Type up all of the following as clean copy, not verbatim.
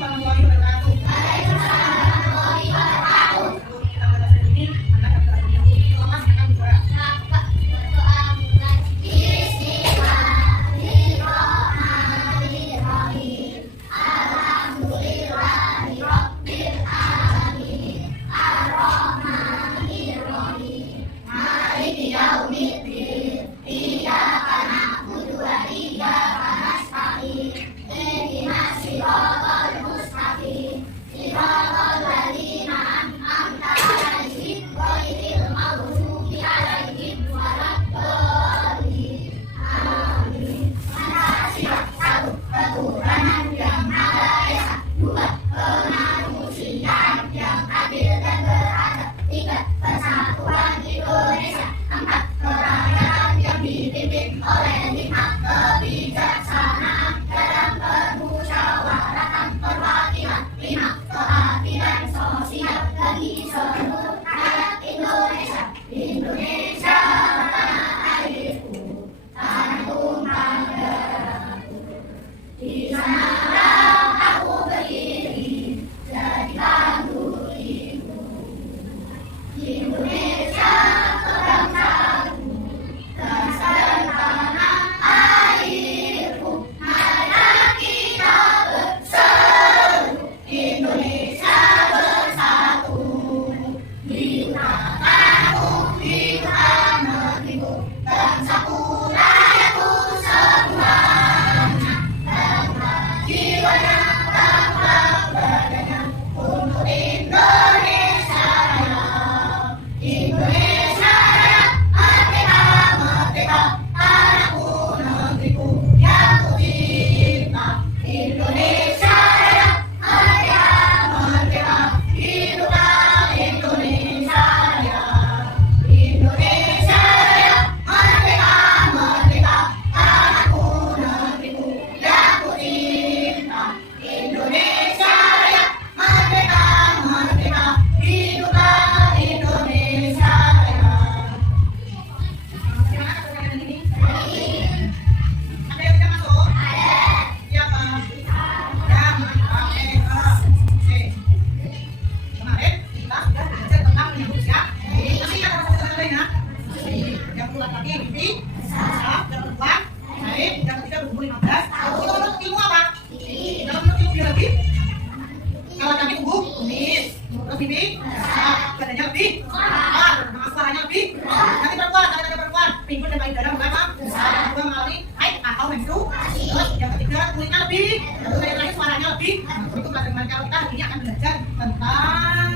warahmatullahi wabarakatuh. Kita baca ini, Anda dapat lemas akan berdoa. Badannya lebih besar, suaranya lebih nanti perempuan, pinggul dan payudara mengalami juga mengalami haid atau menstruasi. Terus yang ketiga kulitnya lebih, lalu yang terakhir suaranya lebih. Itu pelajaran kalau kita hari ini akan belajar tentang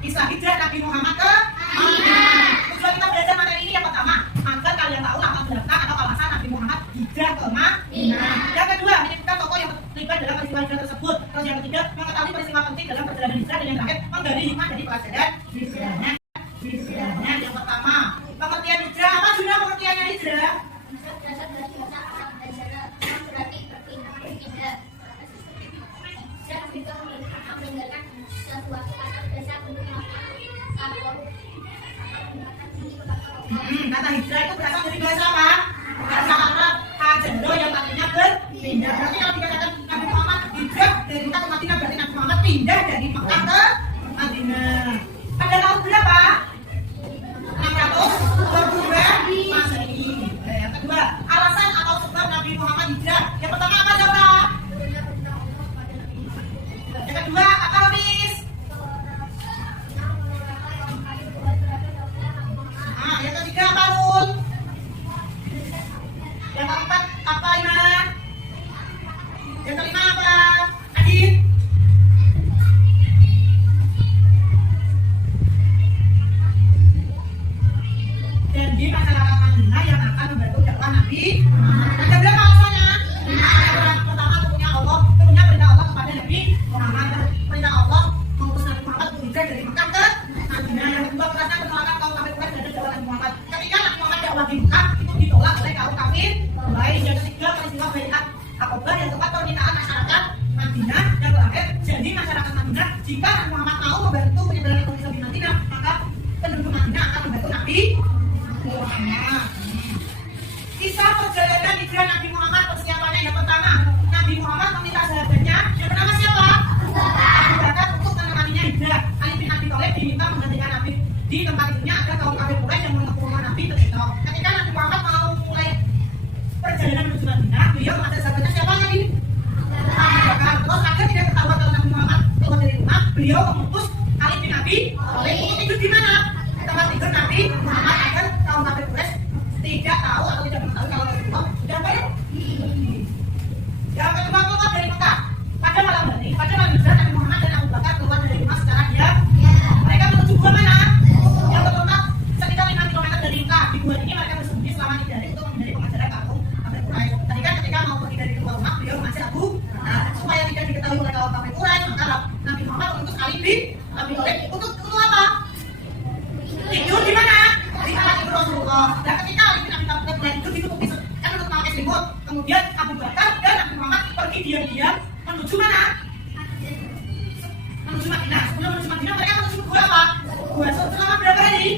kisah hijrah Nabi Muhammad ke Madinah. Tujuan kita belajar materi ini yang pertama agar kalian tahu latar belakang atau alasan Nabi Muhammad hijrah ke Madinah. Yang kedua menyebutkan tokoh yang terlibat dalam peristiwa hijrah tersebut. Terus yang ketiga mengetahui peristiwa penting dalam perjalanan hijrah, dan yang terakhir menggali hikmah dari pelajaran hijrahnya. Yang pertama pengertian hijrah. Apa sudah pengertiannya hijrah? Kata hijrah itu berasal dari bahasa apa? Bahasa Arab hajro yang artinya berpindah. Berarti kalau dikatakan Nabi Muhammad hijrah dari Mekah ke Madinah, berarti Nabi Muhammad pindah dari Mekah ke Madinah. Pada tahun berapa? 622 Masehi. Yang kedua, alasan atau sebab Nabi Muhammad hijrah. Yang pertama apa coba? Yang kedua apa habis? Yang ketiga apa Lul? Yang keempat apa Iman? Yang kelima apa Adit? Dan di masyarakat Madinah yang akan membantu dakwah Nabi. Ada berapa alasannya? Pertama tentunya Allah, tentunya perintah Allah kepada Nabi Muhammad. Perintah Allah mengutus Nabi Muhammad untuk hijrah dari Mekah ke Madinah. Yang kedua kerasnya penolakan kaum kafir Quraisy terhadap dakwah Nabi Muhammad. Ketika Nabi Muhammad dakwah di Mekah itu ditolak oleh kaum kafir Quraisy. Yang ketiga peristiwa Bai'at Aqabah yang tempat permintaan masyarakat Madinah. Yang terakhir janji masyarakat Madinah jika Nabi Muhammad mau membantu penyebaran Islam di Madinah, maka penduduk Madinah akan membantu Nabi Muhammad. Kisah perjalanan hijrah Nabi Muhammad, persiapannya yang pertama Nabi Muhammad meminta di tempat tidurnya ada kaum kafir Quraisy yang mengaku rumah Nabi terketok. Ketika Nabi Muhammad mau mulai perjalanan menuju Madinah, beliau mengajak sahabatnya siapa lagi? Abu Bakar. Terus agar tidak ketahuan kalau Nabi Muhammad keluar dari rumah, beliau mengutus Khalid bin Abi Thalib untuk tidur di mana? Tempat tidur Nabi Muhammad agar kaum kafir Quraisy tidak tahu atau tidak mengetahui kalau Rasulullah sudah bayar. Yang kedua keluar dari Mekah. Pada malam hari, pada malam Hijrah, Nabi Muhammad dan Abu Bakar keluar dari rumah secara diam. Mereka menuju gua mana? Yang pertama, sekitar 5 km dari Mekah. Di gua ini mereka bersembunyi selama 3 hari untuk menghindari pengajaran kaum kafir Quraisy. Tadi kan ketika mau pergi dari keluar rumah, beliau mengajak Abu supaya tidak diketahui oleh kaum kafir Quraisy, maka Nabi Muhammad mengutus Khalid bin Abi Thalib untuk apa? Tidur di mana? Di tempat tidur Rasulullah. Dan ketika Khalid bin Abi Thalib tidur ditutupi kan untuk memakai selimut. Kemudian Abu Bakar dan Nabi Muhammad pergi diam-diam menuju mana? Menuju Madinah. Sebelum menuju Madinah mereka menuju gua apa? Gua selama berapa hari?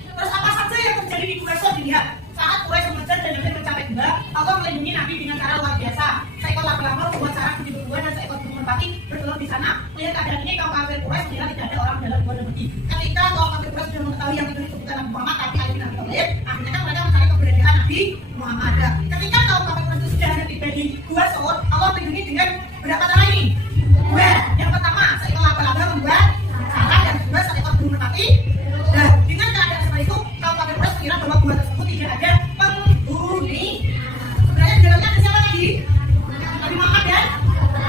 Terus apa saja yang terjadi di Gua dilihat. Saat Quraisy mengejar dan hampir mencapai gua, Allah melindungi Nabi dengan cara luar biasa. Seekor laba-laba membuat sarang di gua dan seekor burung merpati bertelur di sana. Melihat keadaan ini kaum kafir Quraisy mengira tidak ada orang dalam gua dan pergi. Ketika kaum kafir Quraisy sudah mengetahui yang itu bukan Nabi Muhammad tapi Ali bin Abi Thalib, akhirnya kan mereka mencari keberadaan Nabi Muhammad. Ketika kaum kafir Quraisy sudah tiba di Gua Sur, Allah melindungi dengan berapa cara ini? Dua. Yang pertama, seekor laba-laba membuat sarang, yang kedua seekor burung merpati. Dan dengan keadaan seperti itu, kaum kafir Quraisy mengira bahwa gua tersebut tidak ada penghuni. Sebenarnya di dalamnya ada siapa lagi? Nabi Muhammad dan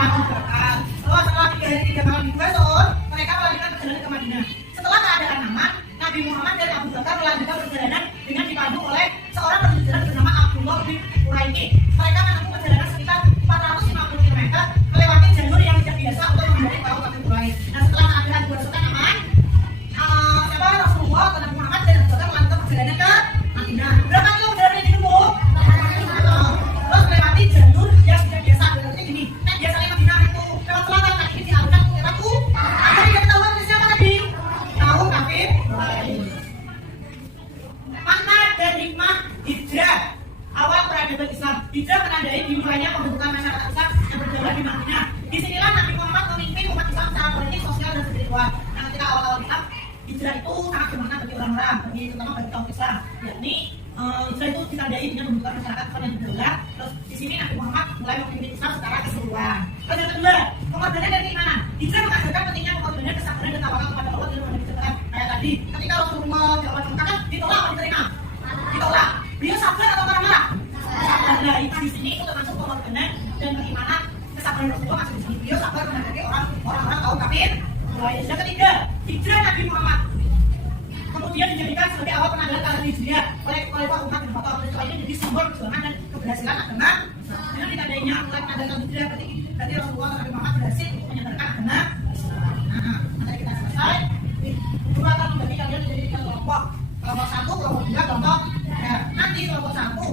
Abu Bakar. Setelah 3 hari 3 malam di Gua Sur, mereka melanjutkan perjalanan ke Madinah. Setelah keadaan aman, Nabi Muhammad dan Abu Bakar melanjutkan perjalanan dengan dipandu oleh seorang penjalan bernama Abdullah bin Quraini. Mereka menempuh perjalanan sekitar 450 km melewati jalur yang tidak biasa untuk menghindari kaum kafir Quraisy. Nah, setelah keadaan Gua Sur aman, Rasulullah dan Nabi Muhammad dan Abu Bakar melanjutkan perjalanan ke Madinah. Berapa kilo perjalanan ditempuh? Terus melewati jalur yang tidak biasa. Jalurnya gini. Nah, biasanya Madinah itu lewat selatan, kali ini dialihkan ke Irak. Ada yang ketahuan di siapa tadi? Kaum kafir Quraisy. Makna dan hikmah hijrah awal peradaban Islam. Hijrah menandai dimulainya pembentukan masyarakat Islam yang berdaulat di Madinah. Disinilah Nabi Muhammad memimpin umat Islam secara politik, sosial, dan spiritual. Nah, ketika awal-awal Islam, hijrah itu sangat bermakna bagi orang-orang, terutama bagi kaum Islam. Yakni hijrah itu ditandai dengan pembentukan masyarakat Islam yang berdaulat. Terus di sini Nabi Muhammad mulai memimpin Islam secara keseluruhan. Terus yang kedua, pengorbanan dari keimanan. Hijrah mengajarkan pentingnya pengorbanan, kesabaran, dan tawakal kepada Allah dalam menghadapi cobaan. Kayak tadi, ketika Rasulullah menjawab mengatakan ditolak atau diterima? Ditolak. Beliau sabar atau marah-marah? Sabar. Nah, di sini itu termasuk pengorbanan dan keimanan. Kesabaran Rasulullah masuk di sini. Beliau sabar menghadapi orang-orang kaum kafir. Yang ketiga, hijrah Nabi Muhammad kemudian dijadikan sebagai awal penanggalan tahun hijriah oleh umat dan Bapak. Setelah ini jadi simbol perjuangan dan keberhasilan agama. Dengan ditandainya mulai penanggalan tahun hijriah berarti Rasulullah dan Nabi Muhammad berhasil untuk menyebarkan agama. Nah, nanti kita selesai. Dua akan membagi kalian menjadi 3 kelompok. Kelompok 1, kelompok 2, kelompok nanti kelompok 1.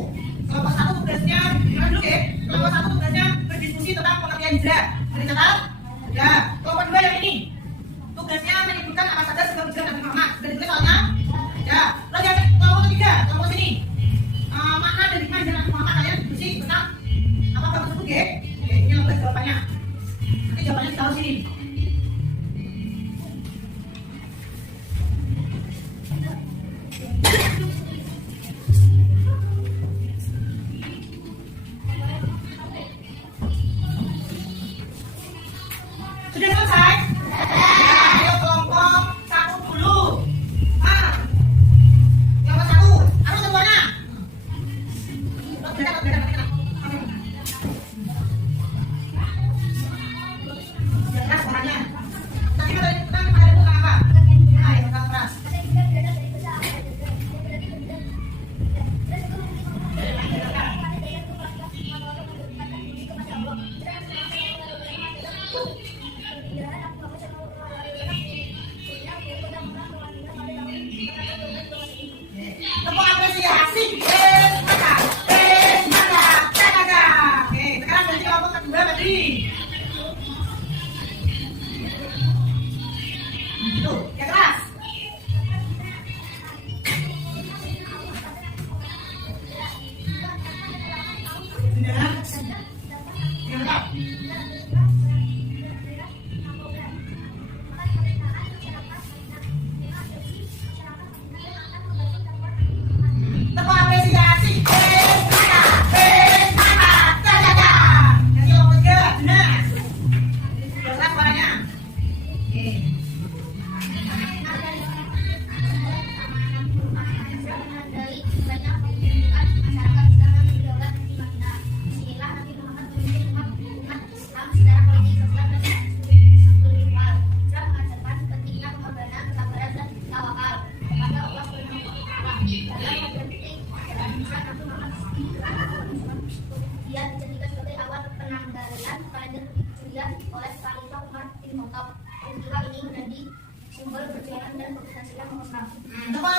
Kelompok 1 tugasnya gimana dulu ya? Kelompok 1 tugasnya berdiskusi tentang pengertian hijrah. Jadi catat? Ya. Kelompok 2 yang ini tugasnya menyebutkan apa saja sebab hijrah Nabi Muhammad. Sudah ditulis soalnya? Ya. Lalu yang kelompok ketiga, kelompok sini makna dan hikmah hijrah Nabi Muhammad. Kalian diskusi tentang apa tersebut ya? Ini yang jawabannya. Nanti jawabannya ditaruh sini. Sudah selesai? Ayo kelompok 1 dulu. Dia dijadikan sebagai awal penanggalan kalender Julian oleh Khalifah Umar bin Khattab. Peristiwa ini menjadi simbol perjuangan dan keberhasilan Islam. Tepat.